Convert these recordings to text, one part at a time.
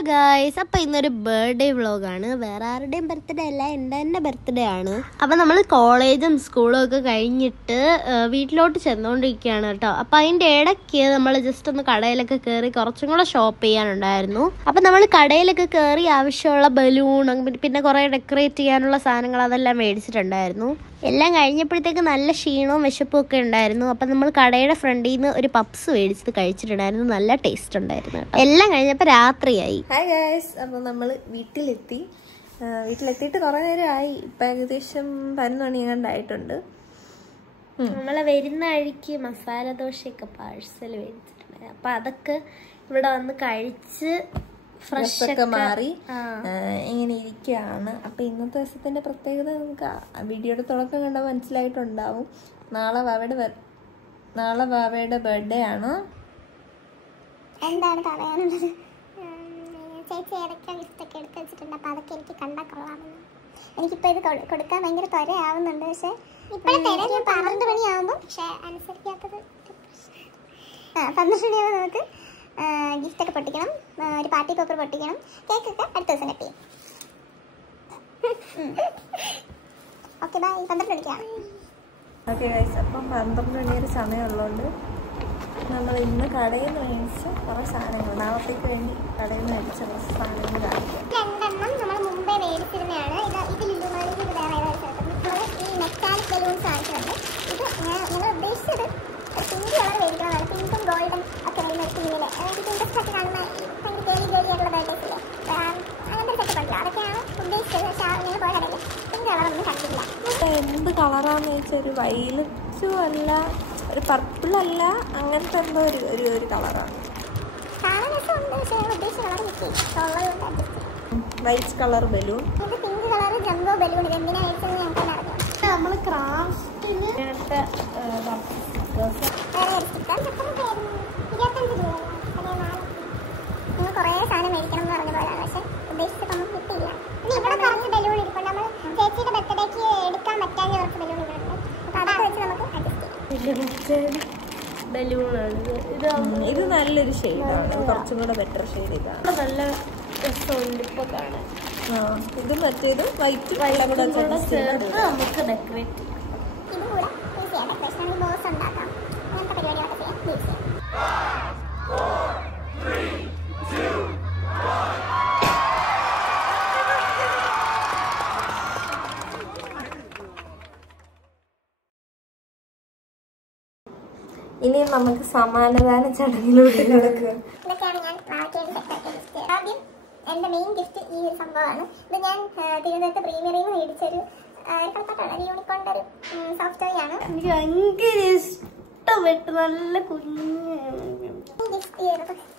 Hello guys, അപ്പോൾ ഇന്നൊരു birthday വ്ളോഗാണ്. വേറെ ആരുടെയും ബർത്ത്ഡേ അല്ല, എൻ്റെ തന്നെ ബർത്ത്ഡേ ആണ്. അപ്പോൾ നമ്മൾ കോളേജും സ്കൂളും ഒക്കെ കഴിഞ്ഞിട്ട് വീട്ടിലോട്ട് ചെന്നുകൊണ്ടിരിക്കുകയാണ് കേട്ടോ. അപ്പോൾ അതിൻ്റെ ഇടയ്ക്ക് നമ്മൾ ജസ്റ്റ് ഒന്ന് കടയിലൊക്കെ കയറി കുറച്ചും കൂടെ ഷോപ്പ് ചെയ്യാനുണ്ടായിരുന്നു. അപ്പോൾ നമ്മൾ കടയിലൊക്കെ കയറി ആവശ്യമുള്ള ബലൂൺ പിന്നെ കുറേ ഡെക്കറേറ്റ് ചെയ്യാനുള്ള സാധനങ്ങൾ അതെല്ലാം മേടിച്ചിട്ടുണ്ടായിരുന്നു. എല്ലാം കഴിഞ്ഞപ്പോഴത്തേക്ക് നല്ല ക്ഷീണവും വിശപ്പും ഒക്കെ ഉണ്ടായിരുന്നു. അപ്പം നമ്മൾ കടയുടെ ഫ്രണ്ടിൽ നിന്ന് ഒരു പപ്സ് മേടിച്ചിട്ട് കഴിച്ചിട്ടുണ്ടായിരുന്നു. നല്ല ടേസ്റ്റ് ഉണ്ടായിരുന്നു. എല്ലാം കഴിഞ്ഞപ്പോൾ രാത്രിയായി. ഹായ് ഗൈസ്, അപ്പോൾ നമ്മൾ വീട്ടിലെത്തിയിട്ട് കുറേ നേരമായി. ഇപ്പം ഏകദേശം 11 മണി കണ്ടായിട്ടുണ്ട്. നമ്മൾ വരുന്ന വഴിക്ക് മസാല ദോശയൊക്കെ പാഴ്സൽ മേടിച്ചിട്ടുണ്ടായിരുന്നു. അപ്പം അതൊക്കെ ഇവിടെ വന്ന് കഴിച്ച് ഫ്രഷൊക്കെ മാറി ഇങ്ങനെ ഇരിക്കുകയാണ്. അപ്പം ഇന്നത്തെ ദിവസത്തിൻ്റെ പ്രത്യേകത നമുക്ക് വീഡിയോയുടെ തുടക്കം കണ്ടാൽ മനസ്സിലായിട്ടുണ്ടാവും. നാളെ വാവയുടെ ബർത്ത്ഡേ ആണ്. എന്താണ് പറയാനുള്ളത്? ചേച്ചി ഏതൊക്കെയോ ഗിഫ്റ്റൊക്കെ എടുത്ത് വെച്ചിട്ടുണ്ട്. അപ്പോൾ അതൊക്കെ എനിക്ക് കണ്ടാൽ കൊള്ളാമെന്ന്. എനിക്കിപ്പോൾ ഇത് കൊടുക്കാൻ ഭയങ്കര ത്വരയാവുന്നുണ്ട്. പക്ഷേ ഇപ്പോഴും തരാൻ ഞാൻ 12 മണിയാകുമ്പോൾ, പക്ഷേ അനുസരിക്കാത്തത് 12 മണിയാകുമ്പോൾ നമുക്ക് ഗിഫ്റ്റൊക്കെ പൊട്ടിക്കണം, ഒരു പാർട്ടി പേപ്പർ പൊട്ടിക്കണം, കേക്കൊക്കെ അടുത്ത ദിവസം കട്ട് ചെയ്യും. ഓക്കെ ബൈ, 12 മണിക്കാണ്. ഓക്കെ ഗൈസ്, അപ്പം 12 മണിയൊരു സമയമുള്ളതുകൊണ്ട് നമ്മൾ ഇന്ന് കടയിൽ നിന്ന് മേടിച്ച കുറേ സാധനങ്ങൾ, നാളത്തേക്ക് വേണ്ടി കടയിൽ നിന്ന് മേടിച്ച കുറച്ച് സാധനങ്ങൾ കാണിക്കാം. 2 എണ്ണം നമ്മൾ മുമ്പേ മേടിച്ചിരുന്നതാണ്. ഇത് ലുലുമാളിൽ വേറെ നമ്മൾ ഈ മെറ്റാലിക് ബലൂൺസ് കാണിച്ചിട്ടുണ്ട്. ഇത് ഞങ്ങൾ ഉദ്ദേശിച്ചത് പിങ്ക് കളർ മേടിക്കണമെന്നാണ്. പിങ്കും ഗോൾഡും ഒക്കെ വരുന്ന ഒരു പിന്നിൽ പിങ്കസ്റ്റൊക്കെ കാണുന്ന ഭയങ്കര ഗേളിയായിട്ടുള്ള ബേക്കേഴ്സില്ലേ, അങ്ങനത്തെ ഒരു സെറ്റപ്പ് ഉണ്ടല്ലോ, അതൊക്കെയാണ് ഉദ്ദേശിച്ചത്. പക്ഷേ ഞങ്ങൾ പോയ കടയിൽ പിങ്ക് കളറൊന്നും കണ്ടില്ല. എന്ത് കളറാന്ന് വെച്ചാൽ ഒരു വയലറ്റും അല്ല, ഒരു പർപ്പിൾ അല്ല, അങ്ങനത്തെ എന്തോ ഒരു കളറാണ്. വൈറ്റ് കളർ ബലൂൺ, ഇത് പിങ്ക് കളർ ജംബോ ബലൂൺ. ഇത് എന്തിനാ മേടിച്ചത് ഞങ്ങൾക്ക് അറിയാം. നമ്മൾ ക്രാഫ്റ്റിന് നിങ്ങൾ കുറേ സാധനം മേടിക്കണം എന്ന് പറഞ്ഞ പോലെയാണ്, പക്ഷെ ഉദ്ദേശിച്ചത് നമുക്ക് കിട്ടിയില്ല. ഇനി ഇവിടെ കുറച്ച് ബലൂൺ ഇരിപ്പുണ്ട്. നമ്മൾ ചേച്ചിയുടെ ബർത്ത്ഡേക്ക് എടുക്കാൻ പറ്റാതെ കുറച്ച് ബലൂൺ ഇടുന്നുണ്ട്. അപ്പോൾ അതൊക്കെ വെച്ച് നമുക്ക് അഡ്ജസ്റ്റ് ചെയ്യാം. ബലൂണാണ് ഇത് നല്ലൊരു ഷെയ്ഡാണ്, കുറച്ചും കൂടെ ബെറ്റർ ഷെയ്ഡ് ഇതാണ്. നല്ല രസമുണ്ട് ഇപ്പോൾ കാണാൻ. ഇത് മറ്റേത് വൈറ്റ് ചേർത്ത് നമുക്ക് ഡെക്കറേറ്റ് ചെയ്യാം. ഇതും കൂടെ യൂസ് ചെയ്യാം. ഡെക്കറേഷൻ ബോസ് ഉണ്ടാക്കാം, അങ്ങനത്തെ പരിപാടികളൊക്കെ ചെയ്യാം, യൂസ് ചെയ്യാം. ഇനി നമുക്ക് സമാനദാന ചടങ്ങിലൂടെ നടക്കുക. ഇതൊക്കെയാണ് ഞാൻ ആദ്യം എൻ്റെ മെയിൻ ഗിഫ്റ്റ് ഈ ഒരു സംഭവമാണ്. ഇത് ഞാൻ തിരുവനന്തപുരത്ത് പ്രീമിയറിൽ നിന്ന് മേടിച്ചൊരു കളിപ്പാട്ടാണ്, യൂണിക്കോണിൻ്റെ ഒരു സോഫ്റ്റ് ടോയ് ആണ്. എനിക്ക് ഭയങ്കര ഇഷ്ടപ്പെട്ടു. നല്ല കുഞ്ഞു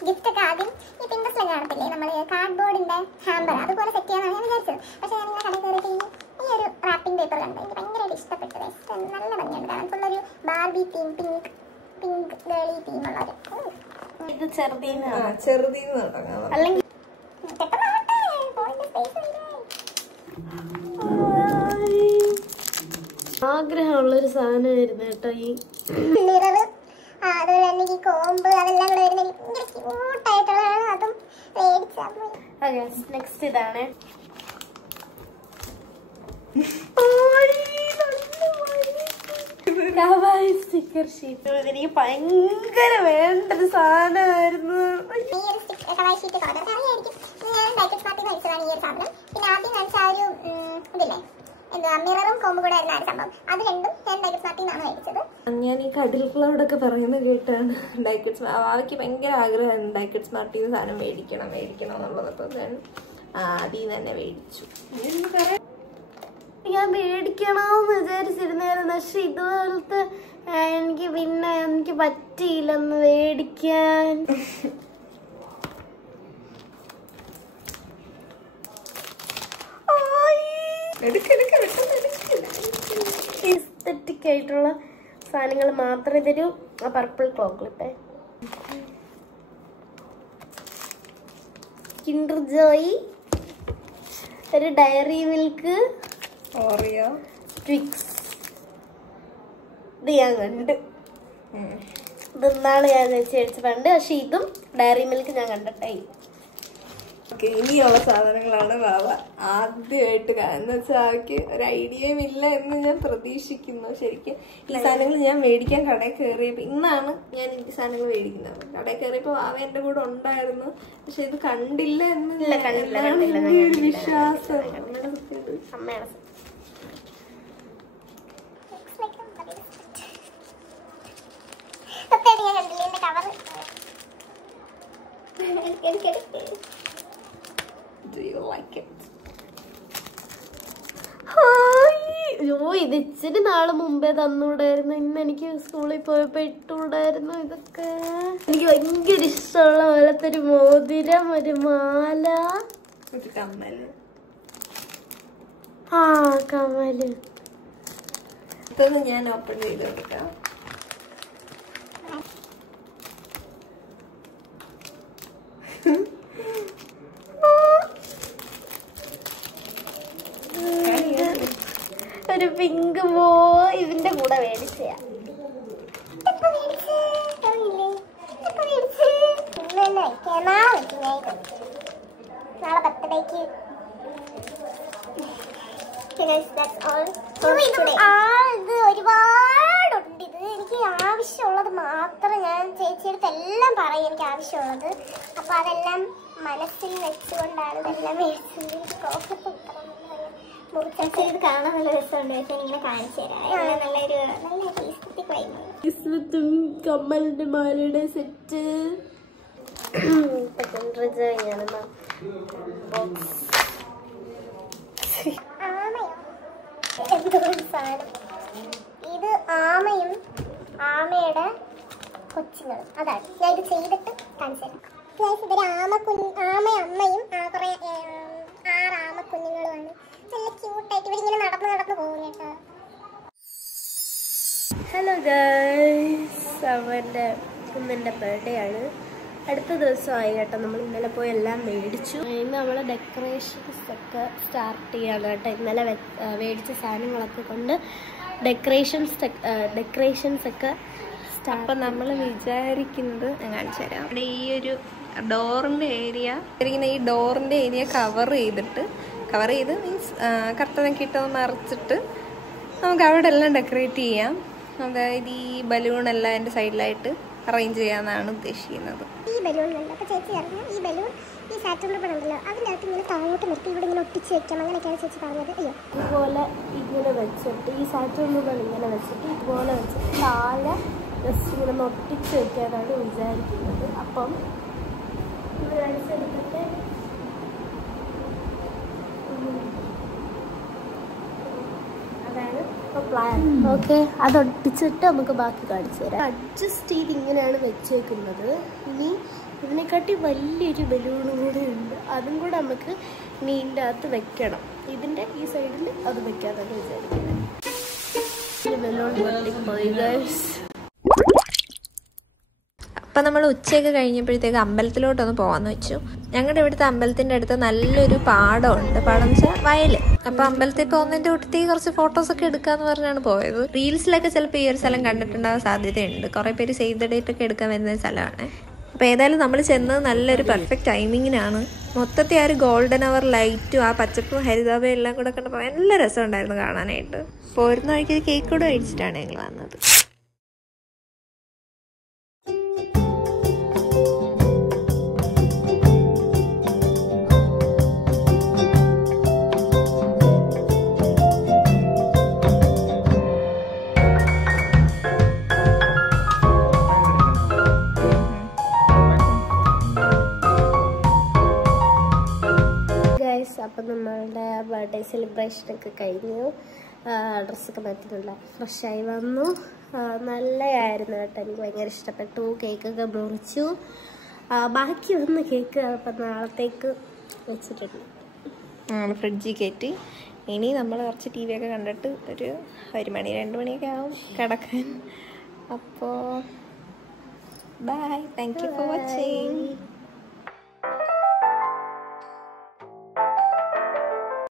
ഗിഫ്റ്റ് ഒക്കെ ആദ്യം ഈ പിൻട്രസ്റ്റിൽ കാണത്തില്ലേ, നമ്മൾ കാർഡ്ബോർഡിന്റെ ഹാമ്പർ അതുപോലെ സെറ്റ് ചെയ്യാനാണ് ഞാൻ വിചാരിച്ചത്. പക്ഷേ ഞാൻ ഇങ്ങനെ കടയിൽ കയറിയിട്ട് ഈ ഒരു റാപ്പിംഗ് പേപ്പർ കണ്ടു, എനിക്ക് ഭയങ്കരമായിട്ട് ഇഷ്ടപ്പെട്ടത്. നല്ല ഭംഗിയുണ്ട് കാണാൻ. ഫുള്ളൊരു ബാർബി തീം, പിങ്ക് ഗേളി തീമുള്ളൊരു. ഇത് ചെറുതീന്ന് തുടങ്ങാം. അല്ലെങ്കിൽ ആഗ്രഹമുള്ളൊരു സാധനമായിരുന്നു കേട്ടോ ഈ മിററ്. അതുപോലെ തന്നെ ഈ കോമ്പ് അതെല്ലാം കൂടെ വരുന്ന ഭയങ്കര ക്യൂട്ടായിട്ടുള്ളതാണ്. അതും മേടിച്ചു. നെക്സ്റ്റ് ഇതാണ്. സ്റ്റിക്കർ ഷീറ്റ് എനിക്ക് ഭയങ്കര വേണ്ടൊരു സാധനമായിരുന്നു. ഈ ഒരു കവായി ഷീറ്റ് കളർ അറിയായിരിക്കും. ഞാൻ ഡൈക്കറ്റ് മാർട്ടിൽ മേടിച്ചതാണ് ഈ ഒരു സാധനം. പിന്നെ ആദ്യം കാണിച്ച ആ ഒരു ഇതില്ലേ, എന്താ മിററും കോമ്പും കൂടെ വരുന്ന ആ ഒരു സംഭവം, അത് രണ്ടും ഞാൻ ഡൈക്കറ്റ് മാർട്ടിൽ നിന്നാണ് മേടിച്ചത്. ഞാൻ ഈ കടിൽ ക്ലൗഡൊക്കെ പറയുന്നത് കേട്ടാണ് ഡൈക്കറ്റ് അവയ്ക്ക് ഭയങ്കര ആഗ്രഹമാണ് ഡൈക്കറ്റ് സ്മാർട്ടിൽ നിന്ന് സാധനം മേടിക്കണം എന്നുള്ളത്. അപ്പോൾ ഞാൻ ആദ്യം തന്നെ മേടിച്ചു. ഞാൻ മേടിക്കണമെന്ന് വിചാരിച്ചിരുന്നായിരുന്നു, പക്ഷെ ഇതുപോലത്തെ എനിക്ക് പറ്റിയില്ലെന്ന് മേടിക്കാൻ. എസ്തെറ്റിക് ആയിട്ടുള്ള സാധനങ്ങൾ മാത്രം. ഇതൊരു പർപ്പിൾ ക്ലോക്ക്ലിപ്പേ, കിൻഡർ ജോയ്, ഒരു ഡയറി മിൽക്ക്, ഓറിയോ, ട്വിക്സ്. ഇത് ഞാൻ കണ്ട്, ഇതെന്നാണ് ഞാൻ മേടിച്ചിട്ടുണ്ട്. പക്ഷെ ഇതും ഡയറി മിൽക്ക് ഞാൻ കണ്ടിട്ടായി. ഓക്കെ, ഇനിയുള്ള സാധനങ്ങളാണ് വാവ ആദ്യമായിട്ട് എന്ന് വെച്ചാൽ ആൾക്ക് ഒരു ഐഡിയയും ഇല്ല എന്ന് ഞാൻ പ്രതീക്ഷിക്കുന്നു. ശരിക്കും ഈ സാധനങ്ങൾ ഞാൻ മേടിക്കാൻ കടയിൽ കയറിയപ്പോൾ ഇന്നാണ് ഞാൻ ഈ സാധനങ്ങൾ മേടിക്കുന്നത്. കടയിൽ കയറിയപ്പോൾ വാവ എൻ്റെ കൂടെ ഉണ്ടായിരുന്നു, പക്ഷെ ഇത് കണ്ടില്ല എന്നില്ല വിശ്വാസം. അമ്മയാണ് Do you like it? ഇത് ഇച്ചിരി നാള് മുമ്പേ തന്നൂടായിരുന്നു. ഇന്ന് എനിക്ക് സ്കൂളിൽ പോയപ്പോ ഇട്ടുകൂടായിരുന്നു. ഇതൊക്കെ എനിക്ക് ഭയങ്കര ഇഷ്ടമുള്ള പോലത്തെ ഒരു മോതിരം, ഒരു മാല, ഒരു കമ്മല്. ആ കമ്മല്. ഇതൊന്ന് ഞാൻ ഓപ്പൺ ചെയ്ത് കൊടുക്കാം. ഒരു പിങ്ക് ബോ ഇതിന്റെ കൂടെ മേടിച്ചയാ. നാളെ ബർത്ത്ഡേക്ക് ഇത് ഒരുപാടുണ്ട്. ഇത് എനിക്ക് ആവശ്യമുള്ളത് മാത്രം ഞാൻ ചേച്ചിയെടുത്ത് എല്ലാം പറയും എനിക്ക് ആവശ്യമുള്ളത്. അപ്പൊ അതെല്ലാം മനസ്സിൽ വെച്ചുകൊണ്ടാണ് ഇതെല്ലാം മേടിച്ചത്. മുറിച്ചത് ഇത് കാണാൻ നല്ല രസമുണ്ട്. പക്ഷെ ഇങ്ങനെ കാണിച്ചു തരാം. നല്ലൊരു നല്ല ടേസ്റ്റി കിസ്മത്തും കമ്മലിന്റെ മാലയുടെ സെറ്റ്. ഇത് ആമയും ആമയുടെ കൊച്ചുങ്ങളും. അതാണ് ഞാൻ ഇത് ചെയ്തിട്ട് കാണിച്ചു തരാം. ഇതൊരു ആമയും അമ്മയും കുറെ 6 ആമക്കുഞ്ഞുങ്ങളുമാണ്. നല്ല ക്യൂട്ടായിട്ട് ഇവരിങ്ങനെ നടന്ന് പോകും കേട്ടോ. ഹലോ ഗൈസ്, അവൻ്റെ ഇന്നെൻ്റെ ബർത്ത്ഡേ ആണ്. അടുത്ത ദിവസമായി കേട്ടോ. നമ്മൾ ഇന്നലെ പോയി എല്ലാം മേടിച്ചു. ഇന്ന് നമ്മൾ ഡെക്കറേഷൻസ് ഒക്കെ സ്റ്റാർട്ട് ചെയ്യാണ് കേട്ടോ. ഇന്നലെ മേടിച്ച സാധനങ്ങളൊക്കെ കൊണ്ട് ഡെക്കറേഷൻസ് ഒക്കെ അപ്പം നമ്മൾ വിചാരിക്കുന്നത് ഞാൻ കാണിച്ചു തരാം. ഇവിടെ ഈ ഒരു ഡോറിൻ്റെ ഏരിയ ഈ ഡോറിൻ്റെ ഏരിയ കവർ ചെയ്ത് മീൻസ് കർട്ടനൊക്കെ ഇട്ട് മറിച്ചിട്ട് നമുക്ക് അവിടെ എല്ലാം ഡെക്കറേറ്റ് ചെയ്യാം. അതായത് ഈ ബലൂണെല്ലാം എൻ്റെ സൈഡിലായിട്ട് അറേഞ്ച് ചെയ്യാന്നാണ് ഉദ്ദേശിക്കുന്നത്. ഈ ബലൂൺ ഉണ്ട്. അപ്പോൾ ചേച്ചി പറഞ്ഞു ഈ ബലൂൺ ഈ സാറ്റർഡേ ഉണ്ടല്ലോ അതിൻ്റെ അകത്ത് ഇങ്ങനെ താഴോട്ട് നിർത്തി ഇവിടെ ഇങ്ങനെ ഒട്ടിച്ച് വെക്കാം. അങ്ങനെയൊക്കെയാണ് ചേച്ചി പറഞ്ഞത്. അയ്യോ, ഇതുപോലെ ഇങ്ങനെ വെച്ചിട്ട് ഈ സാറ്റർഡേ ഇങ്ങനെ വെച്ചിട്ട് ഇതുപോലെ വെച്ചിട്ട് താഴെ ജസ്റ്റ് ഇങ്ങനെ ഒട്ടിച്ച് വെക്കാനാണ് വിചാരിക്കുന്നത്. അപ്പം ഇവരനുസരിച്ചിട്ട് അതാണ് പ്ലാൻ. ഓക്കെ, അതൊട്ടിച്ചിട്ട് നമുക്ക് ബാക്കി കാണിച്ചു തരാം. അഡ്ജസ്റ്റ് ചെയ്ത് ഇങ്ങനെയാണ് വെച്ചേക്കുന്നത്. ഇനി ഇതിനെക്കാട്ടി വലിയൊരു ബലൂണും കൂടെ ഉണ്ട്. അതും കൂടെ നമുക്ക് ഇനി ഇതിൻ്റെ അകത്ത് വെക്കണം. ഇതിൻ്റെ ഈ സൈഡിൽ അത് വെക്കാനാണ് വിചാരിക്കുന്നത്. ബലൂൺ പൊട്ടിപ്പോയി ഗൈസ്. അപ്പം നമ്മൾ ഉച്ചയൊക്കെ കഴിഞ്ഞപ്പോഴത്തേക്ക് അമ്പലത്തിലോട്ടൊന്ന് പോകാമെന്ന് വെച്ചു. ഞങ്ങളുടെ ഇവിടുത്തെ അമ്പലത്തിൻ്റെ അടുത്ത് നല്ലൊരു പാടമുണ്ട്. പാടം എന്ന് വെച്ചാൽ വയൽ. അപ്പം അമ്പലത്തിൽ പോകുന്നതിൻ്റെ കൂട്ടത്തിൽ കുറച്ച് ഫോട്ടോസൊക്കെ എടുക്കാമെന്ന് പറഞ്ഞാണ് പോയത്. റീൽസിലൊക്കെ ചിലപ്പോൾ ഈ ഒരു സ്ഥലം കണ്ടിട്ടുണ്ടാകാൻ സാധ്യതയുണ്ട്. കുറേ പേര് സേവ് ദ ഡേറ്റ് ഒക്കെ എടുക്കാൻ വരുന്ന സ്ഥലമാണ്. അപ്പോൾ ഏതായാലും നമ്മൾ ചെന്നത് നല്ലൊരു പെർഫെക്റ്റ് ടൈമിങ്ങിനാണ്. മൊത്തത്തിൽ ആ ഒരു ഗോൾഡൻ അവർ ലൈറ്റും ആ പച്ചപ്പും ഹരിതാപയും എല്ലാം കൂടെ കണ്ടപ്പോൾ നല്ല രസമുണ്ടായിരുന്നു കാണാനായിട്ട്. പോരുന്ന വഴിക്ക് ഒരു കേക്ക് കൂടെ മേടിച്ചിട്ടാണ് ഞങ്ങൾ വന്നത്. അപ്പം നമ്മളുടെ ബർത്ത്ഡേ സെലിബ്രേഷനൊക്കെ കഴിഞ്ഞു. ഡ്രസ്സൊക്കെ മാറ്റിയിട്ടുണ്ട്. ഫ്രഷായി വന്നു. നല്ലതായിരുന്നു കേട്ടോ. എനിക്ക് ഭയങ്കര ഇഷ്ടപ്പെട്ടു. കേക്കൊക്കെ മുറിച്ചു. ബാക്കി വന്ന കേക്ക് അപ്പം നാളത്തേക്ക് വെച്ചിട്ടുണ്ട്. ഫ്രിഡ്ജിൽ കയറ്റി. ഇനി നമ്മൾ കുറച്ച് ടി വി ഒക്കെ കണ്ടിട്ട് ഒരു 1 മണി 2 മണിയൊക്കെ ആവും കിടക്കാൻ. അപ്പോൾ bye, thank you for watching.